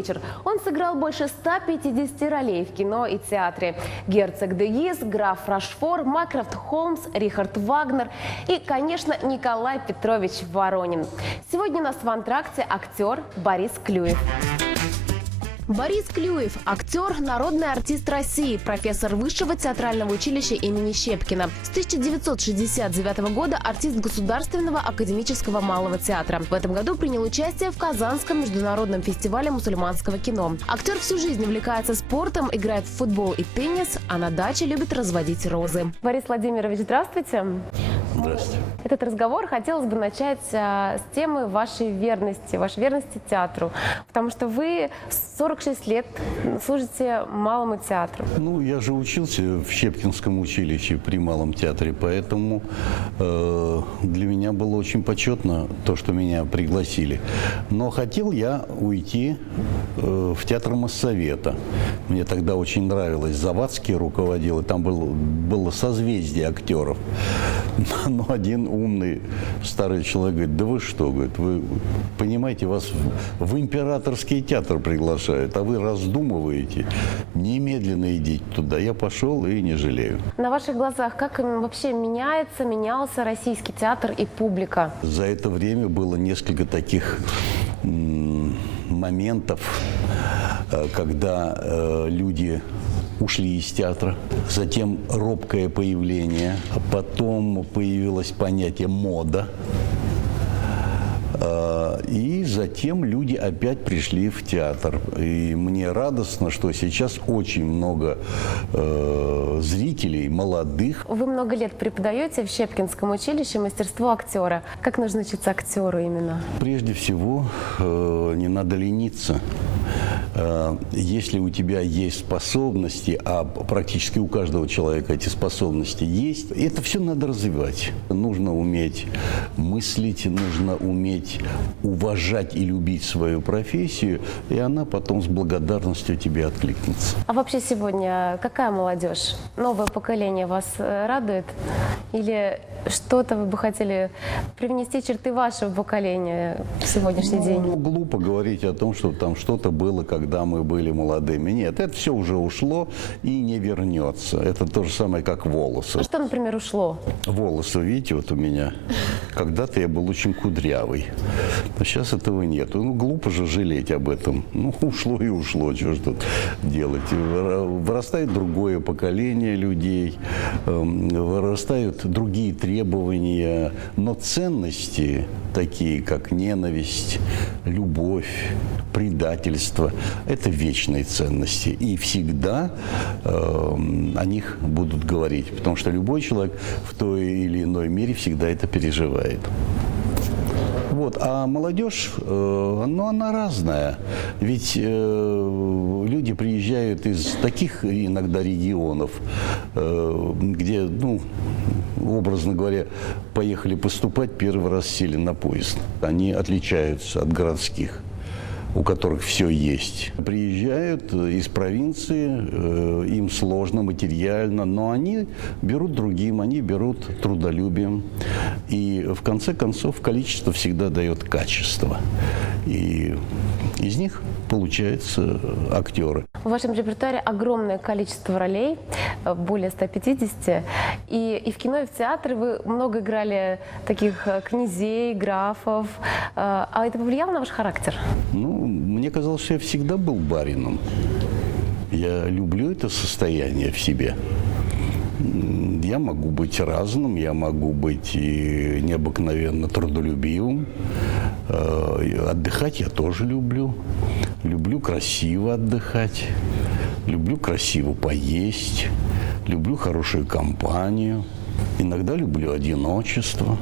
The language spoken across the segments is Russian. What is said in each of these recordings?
вечер. Он сыграл больше 150 ролей в кино и театре. Герцог де Гиз, граф Рашфор, Макрофт Холмс, Рихард Вагнер и, конечно, Николай Петрович Воронин. Сегодня у нас в антракте актер Борис Клюев. Борис Клюев – актер, народный артист России, профессор Высшего театрального училища имени Щепкина. С 1969 года артист Государственного академического малого театра. В этом году принял участие в Казанском международном фестивале мусульманского кино. Актер всю жизнь увлекается спортом, играет в футбол и теннис, а на даче любит разводить розы. Борис Владимирович, здравствуйте. Здравствуйте. Этот разговор хотелось бы начать с темы вашей верности театру. Потому что вы 46 лет служите малому театру. Ну, я же учился в Щепкинском училище при Малом театре, поэтому для меня было очень почетно то, что меня пригласили. Но хотел я уйти в театр Моссовета. Мне тогда очень нравилось. Завадский руководил, и там было созвездие актеров. Но один умный старый человек говорит: да вы что, говорит, вы понимаете, вас в императорский театр приглашают, а вы раздумываете, немедленно идите туда. Я пошел и не жалею. На ваших глазах как вообще менялся российский театр и публика? За это время было несколько таких моментов, когда люди ушли из театра, затем робкое появление, а потом появилось понятие «мода», и затем люди опять пришли в театр. И мне радостно, что сейчас очень много зрителей, молодых. Вы много лет преподаете в Щепкинском училище мастерство актера. Как нужно учиться актеру именно? Прежде всего, не надо лениться. Если у тебя есть способности, а практически у каждого человека эти способности есть, это все надо развивать. Нужно уметь мыслить, нужно уметь уважать и любить свою профессию, и она потом с благодарностью тебе откликнется. А вообще сегодня какая молодежь? Новое поколение вас радует? Или что-то вы бы хотели привнести черты вашего поколения в сегодняшний день? Ну, глупо говорить о том, что там что-то было, когда мы были молодыми. Нет, это все уже ушло и не вернется. Это то же самое, как волосы. Что, например, ушло? Волосы, видите, вот у меня. Когда-то я был очень кудрявый. Но сейчас этого нет. Ну, глупо же жалеть об этом. Ну, ушло и ушло. Что же тут делать? Вырастает другое поколение людей, вырастают другие требования. Но ценности, такие как ненависть, любовь, предательство, это вечные ценности. И всегда о них будут говорить. Потому что любой человек в той или иной мере всегда это переживает. Вот. А молодежь, ну, она разная. Ведь люди приезжают из таких иногда регионов, где, ну, образно говоря, поехали поступать, первый раз сели на поезд. Они отличаются от городских, у которых все есть. Приезжают из провинции, им сложно материально, но они берут другим, они берут трудолюбием. И в конце концов количество всегда дает качество. И из них получаются актеры. В вашем репертуаре огромное количество ролей, более 150. И в кино, и в театре вы много играли таких князей, графов. А это повлияло на ваш характер? Ну, мне казалось, что я всегда был барином. Я люблю это состояние в себе. Я могу быть разным, я могу быть и необыкновенно трудолюбивым. Отдыхать я тоже люблю. Люблю красиво отдыхать. Люблю красиво поесть. Люблю хорошую компанию. Иногда люблю одиночество.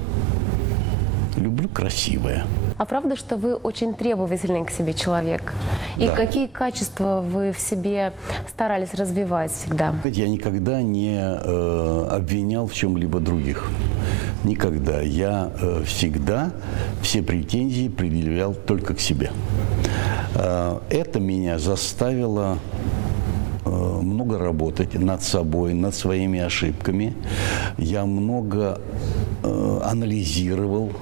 Люблю красивое. А правда, что вы очень требовательный к себе человек? И Да. какие качества вы в себе старались развивать всегда? Я никогда не обвинял в чем-либо других. Никогда. Я всегда все претензии предъявлял только к себе. Это меня заставило много много работать над собой, над своими ошибками. Я много анализировал,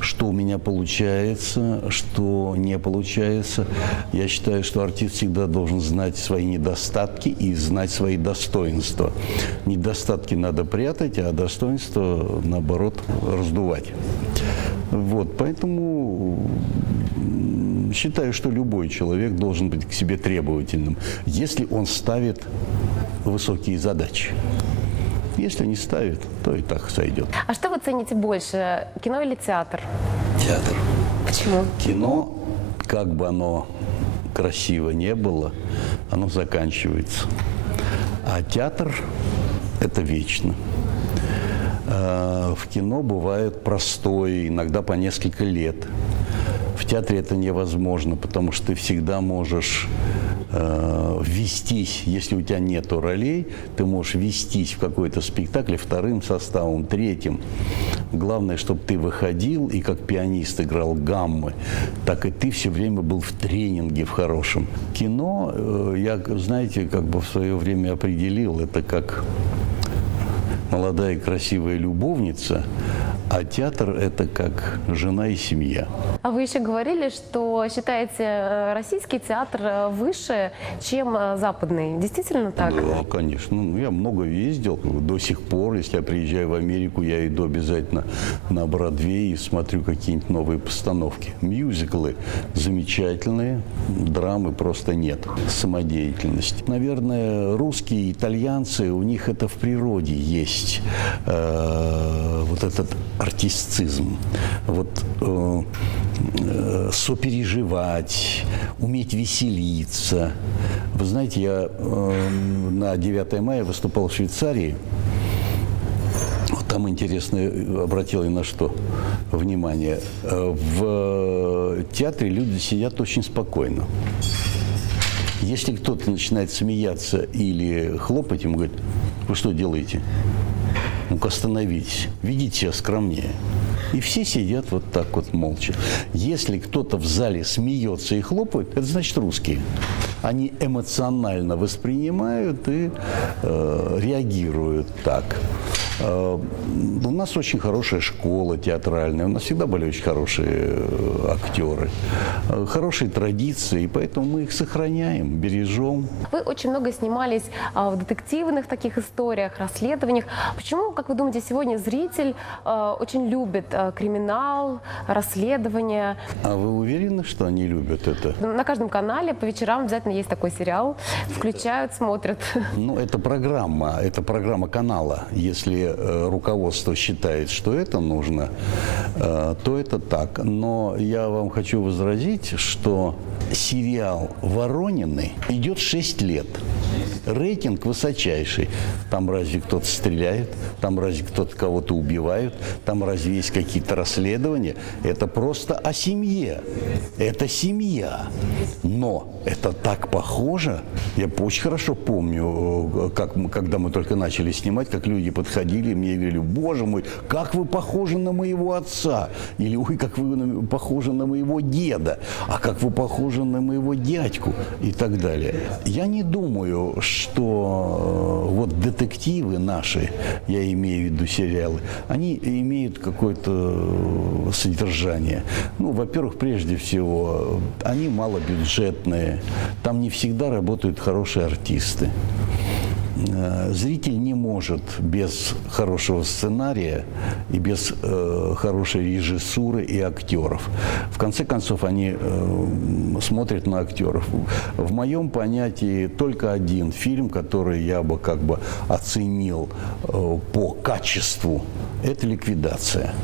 что у меня получается, что не получается. Я считаю, что артист всегда должен знать свои недостатки и знать свои достоинства. Недостатки надо прятать, а достоинства, наоборот, раздувать. Вот, поэтому считаю, что любой человек должен быть к себе требовательным, если он ставит высокие задачи. Если не ставит, то и так сойдет. А что вы цените больше, кино или театр? Театр. Почему? Кино, как бы оно красиво не было, оно заканчивается. А театр – это вечно. В кино бывает простое, иногда по несколько лет. В театре это невозможно, потому что ты всегда можешь ввестись, если у тебя нету ролей, ты можешь ввестись в какой-то спектакль вторым составом, третьим. Главное, чтобы ты выходил и как пианист играл гаммы, так и ты все время был в тренинге в хорошем. Кино, я, знаете, как бы в свое время определил, это как молодая и красивая любовница, а театр – это как жена и семья. А вы еще говорили, что считаете российский театр выше, чем западный. Действительно так? Да, конечно. Ну, я много ездил. До сих пор, если я приезжаю в Америку, я иду обязательно на Бродвей и смотрю какие-нибудь новые постановки. Мюзиклы замечательные, драмы просто нет. Самодеятельность. Наверное, русские, итальянцы, у них это в природе есть. Вот этот артистизм. Вот сопереживать, уметь веселиться. Вы знаете, я на 9 мая выступал в Швейцарии. Вот там интересно, обратил я на что внимание. В театре люди сидят очень спокойно. Если кто-то начинает смеяться или хлопать, ему говорят: вы что делаете? Ну-ка остановитесь, ведите себя скромнее. И все сидят вот так вот молча. Если кто-то в зале смеется и хлопает, это значит русские. Они эмоционально воспринимают и реагируют так. У нас очень хорошая школа театральная, у нас всегда были очень хорошие актеры, хорошие традиции, и поэтому мы их сохраняем, бережем. Вы очень много снимались в детективных таких историях, расследованиях. Почему, как вы думаете, сегодня зритель очень любит криминал, расследования? А вы уверены, что они любят это? На каждом канале по вечерам обязательно есть такой сериал. Включают, смотрят. Ну, это программа канала. Если руководство считает, что это нужно, то это так. Но я вам хочу возразить, что сериал «Воронины» идет 6 лет. Рейтинг высочайший. Там разве кто-то стреляет? Там разве кто-то кого-то убивает? Там разве есть какие-то расследования? Это просто о семье. Это семья. Но это так похоже. Я очень хорошо помню, когда мы только начали снимать, как люди подходили и мне говорили: боже мой, как вы похожи на моего отца. Или: ой, как вы похожи на моего деда. А как вы похожи на моего дядьку. И так далее. Я не думаю, что вот детективы наши, я имею в виду сериалы, они имеют какое-то содержание. Ну, во-первых, прежде всего, они малобюджетные. Там не всегда работают хорошие артисты. Зритель не может без хорошего сценария и без хорошей режиссуры и актеров. В конце концов, они смотрят на актеров. В моем понятии только один фильм, который я бы как бы оценил по качеству, это «Ликвидация».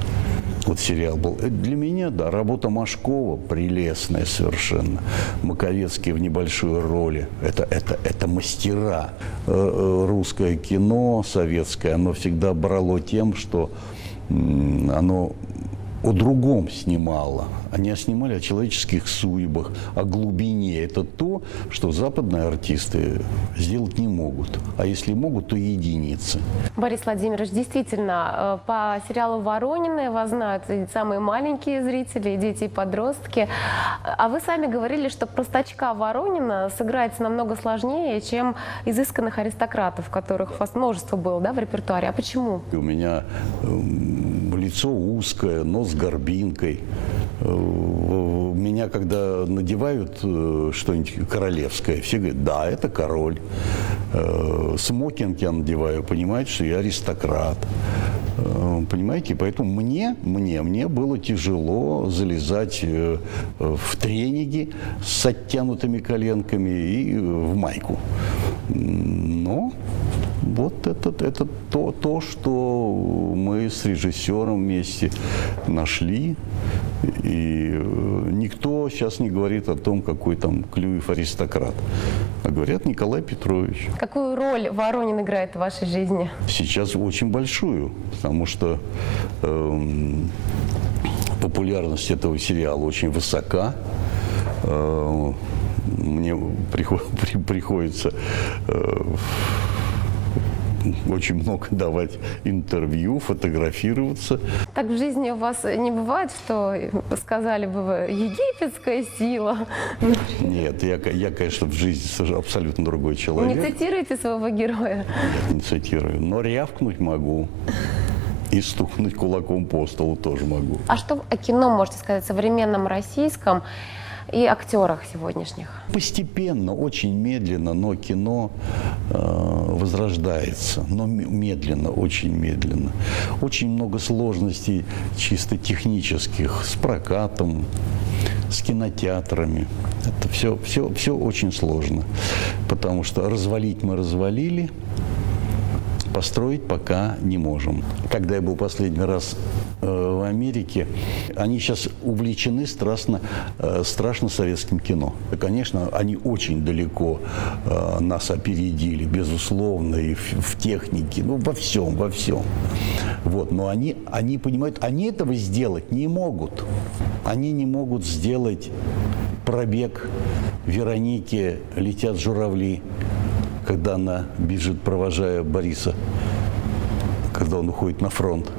Вот сериал был. Для меня, да, работа Машкова прелестная совершенно. Маковецкий в небольшой роли. Это мастера. Русское кино, советское, оно всегда брало тем, что оно о другом снимало. Они снимали о человеческих судьбах, о глубине. Это то, что западные артисты сделать не могут. А если могут, то единицы. Борис Владимирович, действительно, по сериалу «Воронины» вас знают и самые маленькие зрители, и дети, и подростки. А вы сами говорили, что простачка Воронина сыграть намного сложнее, чем изысканных аристократов, которых у вас множество было, да, в репертуаре. А почему? У меня лицо узкое, нос с горбинкой. Меня, когда надевают что-нибудь королевское, все говорят, да, это король. Смокинг я надеваю, понимаете, что я аристократ. Понимаете, поэтому мне было тяжело залезать в треники с оттянутыми коленками и в майку. Но вот это то, что мы с режиссером вместе нашли. И никто сейчас не говорит о том, какой там Клюев аристократ. А говорят, Николай Петрович. Какую роль Воронин играет в вашей жизни? Сейчас очень большую, потому что популярность этого сериала очень высока. Мне приходится очень много давать интервью, фотографироваться. Так в жизни у вас не бывает, что сказали бы вы «египетская сила»? Нет, я, конечно, в жизни абсолютно другой Не человек. цитируете своего героя? Нет, не цитирую. Но рявкнуть могу. И стукнуть кулаком по столу тоже могу. А что о кино можете сказать, современном российском и актерах сегодняшних? Постепенно, очень медленно, но кино возрождается. Но медленно, очень медленно. Очень много сложностей чисто технических с прокатом, с кинотеатрами. Это все очень сложно. Потому что развалить мы развалили, построить пока не можем. Когда я был последний раз в Америке, они сейчас увлечены страшно советским кино. И, конечно, они очень далеко нас опередили, безусловно, и в технике, ну, во всем. Вот. Но они понимают, они этого сделать не могут. Они не могут сделать пробег Вероники «Летят журавли», когда она бежит, провожая Бориса, когда он уходит на фронт.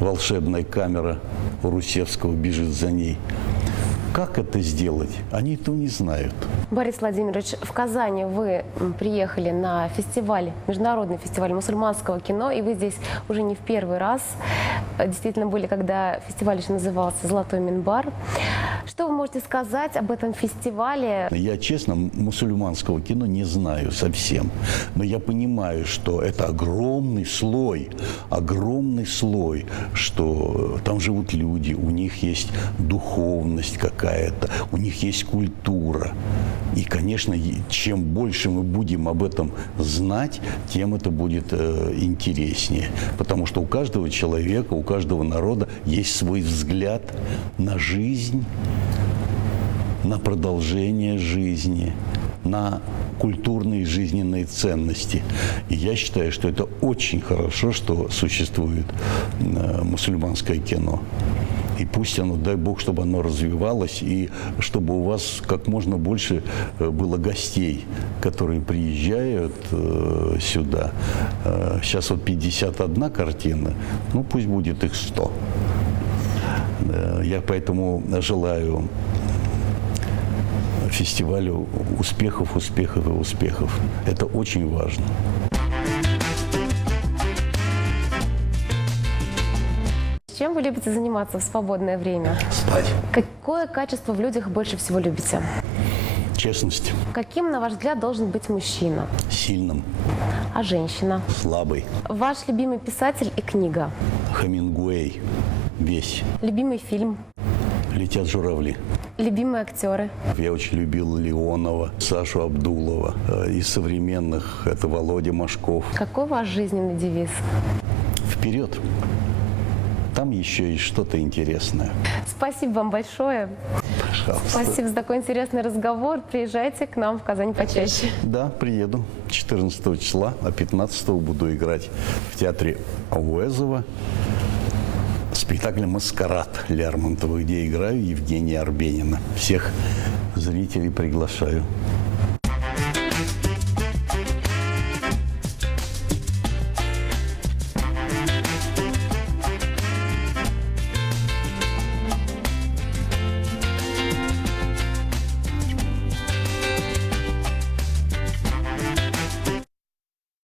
Волшебная камера у Русевского бежит за ней. Как это сделать? Они этого не знают. Борис Владимирович, в Казани вы приехали на фестиваль, международный фестиваль мусульманского кино, и вы здесь уже не в первый раз. Действительно были, когда фестиваль еще назывался «Золотой минбар». Что вы можете сказать об этом фестивале? Я, честно, мусульманского кино не знаю совсем. Но я понимаю, что это огромный слой, что там живут люди, у них есть духовность какая-то, у них есть культура. И, конечно, чем больше мы будем об этом знать, тем это будет интереснее. Потому что у каждого человека, у каждого народа есть свой взгляд на жизнь, на продолжение жизни, на культурные жизненные ценности. И я считаю, что это очень хорошо, что существует мусульманское кино. И пусть оно, дай Бог, чтобы оно развивалось, и чтобы у вас как можно больше было гостей, которые приезжают сюда. Сейчас вот 51 картина, ну пусть будет их 100. Я поэтому желаю фестивалю успехов. Это очень важно. Чем вы любите заниматься в свободное время? Спать. Какое качество в людях больше всего любите? Честность. Каким, на ваш взгляд, должен быть мужчина? Сильным. А женщина? Слабый. Ваш любимый писатель и книга? Хемингуэй. Весь. Любимый фильм? «Летят журавли». Любимые актеры? Я очень любил Леонова, Сашу Абдулова. Из современных это Володя Машков. Какой ваш жизненный девиз? Вперед! Там еще есть что-то интересное. Спасибо вам большое. Пожалуйста. Спасибо за такой интересный разговор. Приезжайте к нам в Казань почаще. Да, приеду 14 числа, а 15 буду играть в театре Ауэзова спектакле «Маскарад» Лермонтова, где играю Евгения Арбенина. Всех зрителей приглашаю.